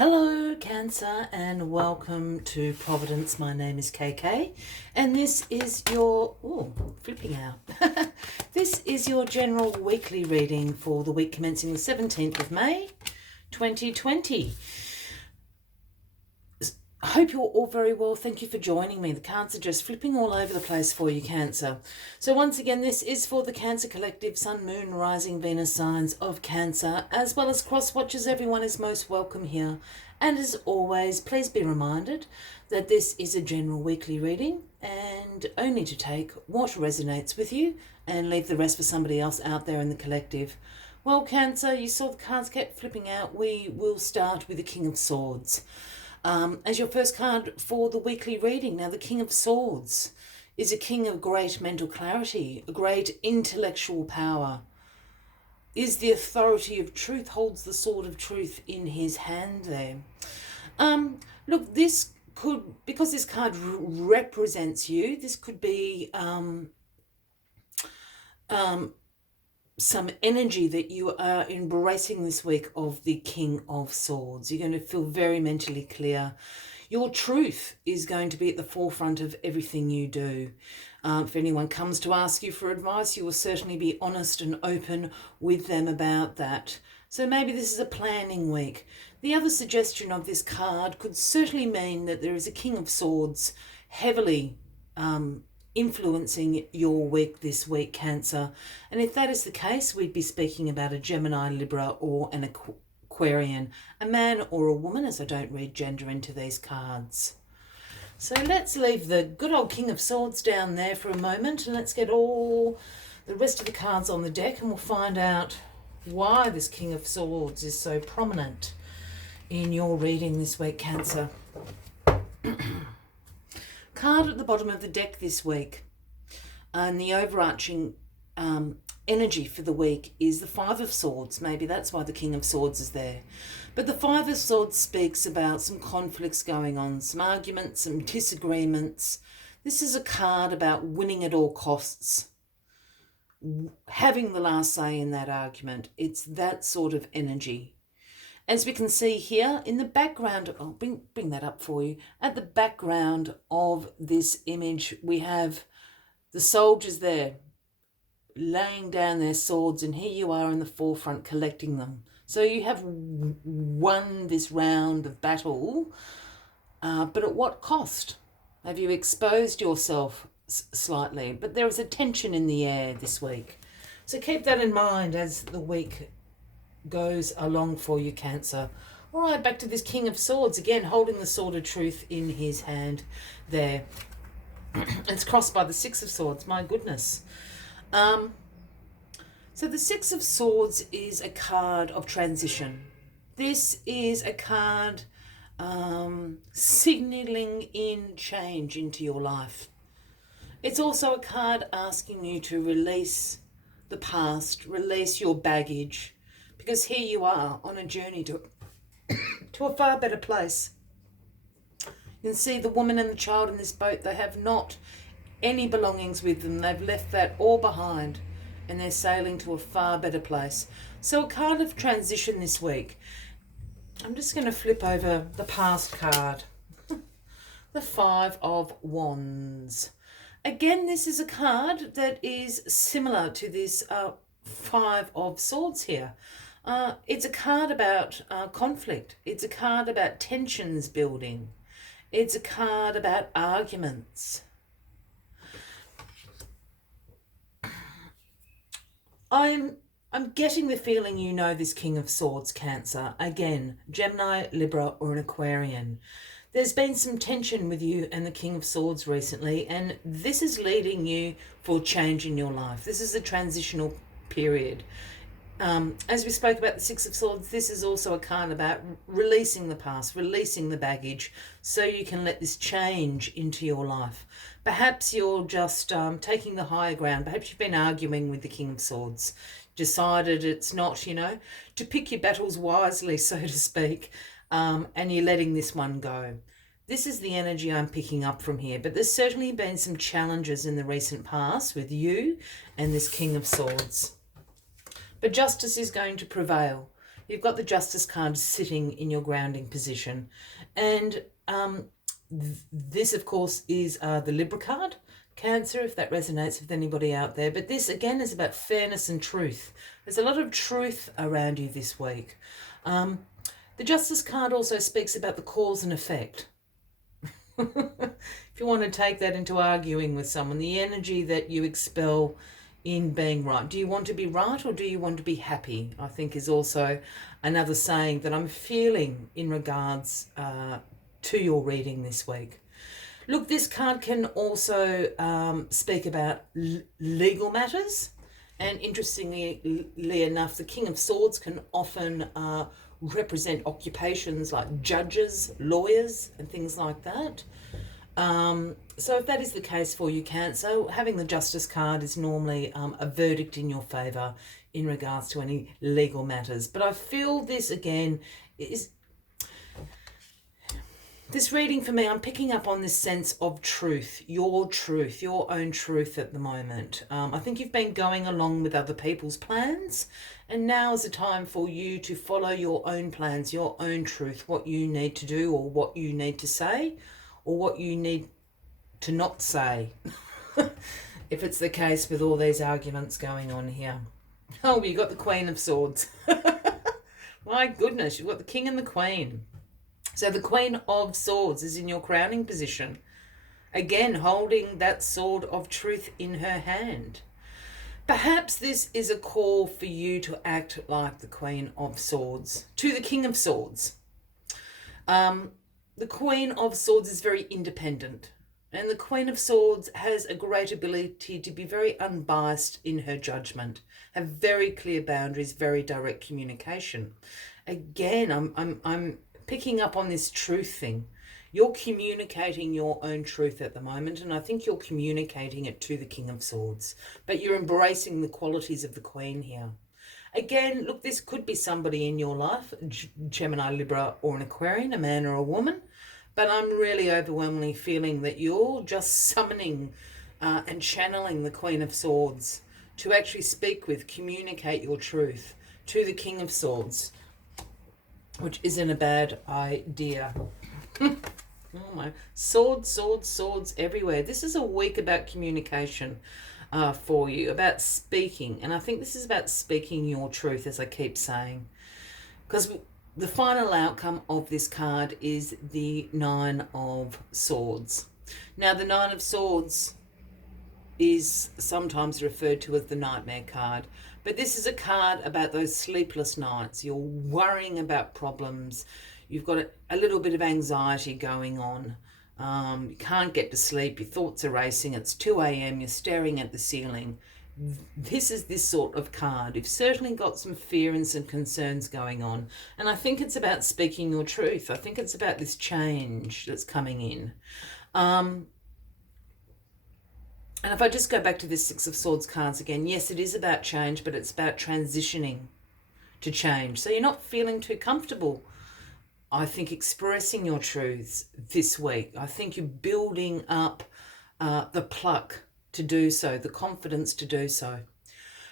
Hello Cancer and welcome to Providence. My name is KK and this is your, flipping out. This is your general weekly reading for the week commencing the 17th of May 2020. I hope you're all very well. Thank you for joining me. The cards are just flipping all over the place for you, Cancer. So once again, this is for the Cancer Collective, Sun, Moon, Rising, Venus signs of Cancer, as well as cross watchers. Everyone is most welcome here. And as always, please be reminded that this is a general weekly reading and only to take what resonates with you and leave the rest for somebody else out there in the collective. Well, Cancer, you saw the cards kept flipping out. We will start with the King of Swords. As your first card for the weekly reading. Now, the King of Swords is a king of great mental clarity, a great intellectual power, is the authority of truth, holds the sword of truth in his hand there. Look, this could, because this card represents you, this could be some energy that you are embracing this week of the King of Swords. You're going to feel very mentally clear. Your truth is going to be at the forefront of everything you do. If anyone comes to ask you for advice, you will certainly be honest and open with them about that. So maybe this is a planning week. The other suggestion of this card could certainly mean that there is a King of Swords heavily influencing your week this week, Cancer. And if that is the case, we'd be speaking about a Gemini, Libra, or an Aquarian, a man or a woman, as I don't read gender into these cards. So let's leave the good old King of Swords down there for a moment and let's get all the rest of the cards on the deck and we'll find out why this King of Swords is so prominent in your reading this week, Cancer. Card at the bottom of the deck this week, and the overarching energy for the week is the Five of Swords. Maybe that's why the King of Swords is there. But the Five of Swords speaks about some conflicts going on, some arguments, some disagreements. This is a card about winning at all costs, having the last say in that argument. It's that sort of energy. As we can see here in the background, I'll bring that up for you. At the background of this image, we have the soldiers there laying down their swords, and here you are in the forefront collecting them. So you have won this round of battle, but at what cost? Have you exposed yourself slightly? But there is a tension in the air this week. So keep that in mind as the week goes along for you, Cancer. All right, back to this King of Swords again, holding the sword of truth in his hand there. It's crossed by the Six of Swords. My goodness. So the Six of Swords is a card of transition. This is a card signaling in change into your life. It's also a card asking you to release the past, release your baggage, because here you are on a journey to a far better place. You can see the woman and the child in this boat. They have not any belongings with them. They've left that all behind and they're sailing to a far better place. So a card of transition this week. I'm just going to flip over the past card. The Five of Wands. Again, this is a card that is similar to this Five of Swords here. It's a card about conflict. It's a card about tensions building. It's a card about arguments. I'm getting the feeling you know this King of Swords, Cancer. Again, Gemini, Libra, or an Aquarian. There's been some tension with you and the King of Swords recently, and this is leading you for change in your life. This is a transitional period. As we spoke about the Six of Swords, this is also a card about releasing the past, releasing the baggage, so you can let this change into your life. Perhaps you're just taking the higher ground. Perhaps you've been arguing with the King of Swords, decided it's not, to pick your battles wisely, so to speak, and you're letting this one go. This is the energy I'm picking up from here, but there's certainly been some challenges in the recent past with you and this King of Swords. But justice is going to prevail. you've got the Justice card sitting in your grounding position. And this, of course, is the Libra card, Cancer, if that resonates with anybody out there. But this, again, is about fairness and truth. There's a lot of truth around you this week. The Justice card also speaks about the cause and effect. If you want to take that into arguing with someone, the energy that you expel in being right. Do you want to be right or do you want to be happy? I think is also another saying that I'm feeling in regards to your reading this week. Look, this card can also speak about legal matters. And interestingly enough, the King of Swords can often represent occupations like judges, lawyers, and things like that. So if that is the case for you, Cancer, having the Justice card is normally a verdict in your favour in regards to any legal matters. But I feel this, again, is... This reading for me, I'm picking up on this sense of truth, your own truth at the moment. I think you've been going along with other people's plans, and now is the time for you to follow your own plans, your own truth, what you need to do or what you need to say or what you need to not say, if it's the case with all these arguments going on here. Oh, you got the Queen of Swords. My goodness, you've got the King and the Queen. So the Queen of Swords is in your crowning position, again holding that sword of truth in her hand. Perhaps this is a call for you to act like the Queen of Swords to the King of Swords. The Queen of Swords is very independent, and the Queen of Swords has a great ability to be very unbiased in her judgment, have very clear boundaries, very direct communication. Again, I'm picking up on this truth thing. You're communicating your own truth at the moment, and I think you're communicating it to the King of Swords, but you're embracing the qualities of the Queen here. Again, look, this could be somebody in your life, Gemini, Libra, or an Aquarian, a man or a woman, but I'm really overwhelmingly feeling that you're just summoning and channeling the Queen of Swords to actually speak with, communicate your truth to the King of Swords, which isn't a bad idea. Oh my, swords everywhere. This is a week about communication for you, about speaking. And I think this is about speaking your truth, as I keep saying. Because the final outcome of this card is the Nine of Swords. Now, the Nine of Swords is sometimes referred to as the nightmare card. But this is a card about those sleepless nights. You're worrying about problems. You've got a little bit of anxiety going on. You can't get to sleep. Your thoughts are racing. It's 2 a.m. You're staring at the ceiling. This is this sort of card. You've certainly got some fear and some concerns going on. And I think it's about speaking your truth. I think it's about this change that's coming in. And if I just go back to this Six of Swords cards again, yes, it is about change, but it's about transitioning to change. So you're not feeling too comfortable, I think, expressing your truths this week. I think you're building up the pluck to do so, the confidence to do so.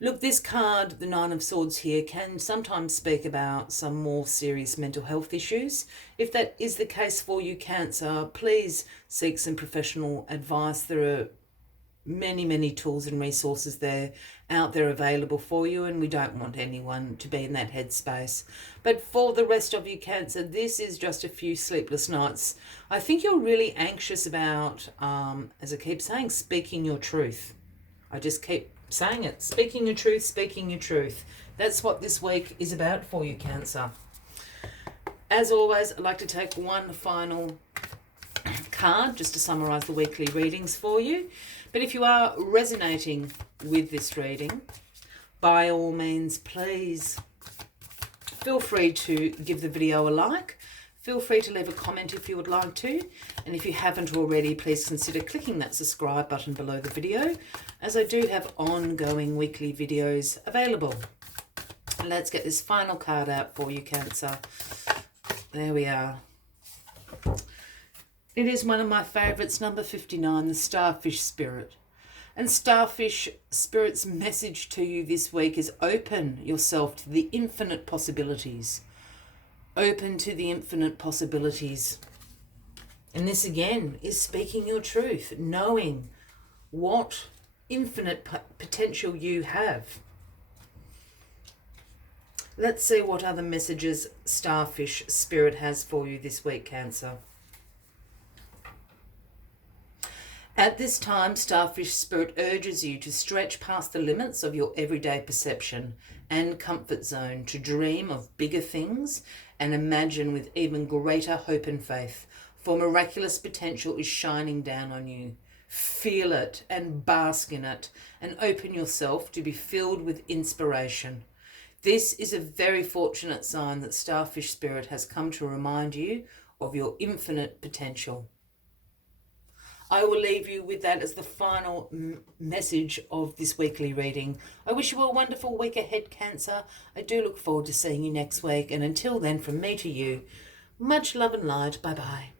Look, this card, the Nine of Swords here, can sometimes speak about some more serious mental health issues. If that is the case for you, Cancer, please seek some professional advice. There are many tools and resources out there available for you, and we don't want anyone to be in that headspace. But for the rest of you, Cancer, this is just a few sleepless nights. I think you're really anxious about, as I keep saying, speaking your truth. I just keep saying it, speaking your truth. That's what this week is about for you, Cancer. As always, I'd like to take one final card just to summarize the weekly readings for you. But if you are resonating with this reading, by all means, please feel free to give the video a like. Feel free to leave a comment if you would like to. And if you haven't already, please consider clicking that subscribe button below the video, as I do have ongoing weekly videos available. Let's get this final card out for you, Cancer. There we are. It is one of my favourites, number 59, the Starfish Spirit. And Starfish Spirit's message to you this week is open yourself to the infinite possibilities. Open to the infinite possibilities. And this again is speaking your truth, knowing what infinite potential you have. Let's see what other messages Starfish Spirit has for you this week, Cancer. At this time, Starfish Spirit urges you to stretch past the limits of your everyday perception and comfort zone, to dream of bigger things and imagine with even greater hope and faith, for miraculous potential is shining down on you. Feel it and bask in it, and open yourself to be filled with inspiration. This is a very fortunate sign that Starfish Spirit has come to remind you of your infinite potential. I will leave you with that as the final message of this weekly reading. I wish you a wonderful week ahead, Cancer. I do look forward to seeing you next week. And until then, from me to you, much love and light. Bye-bye.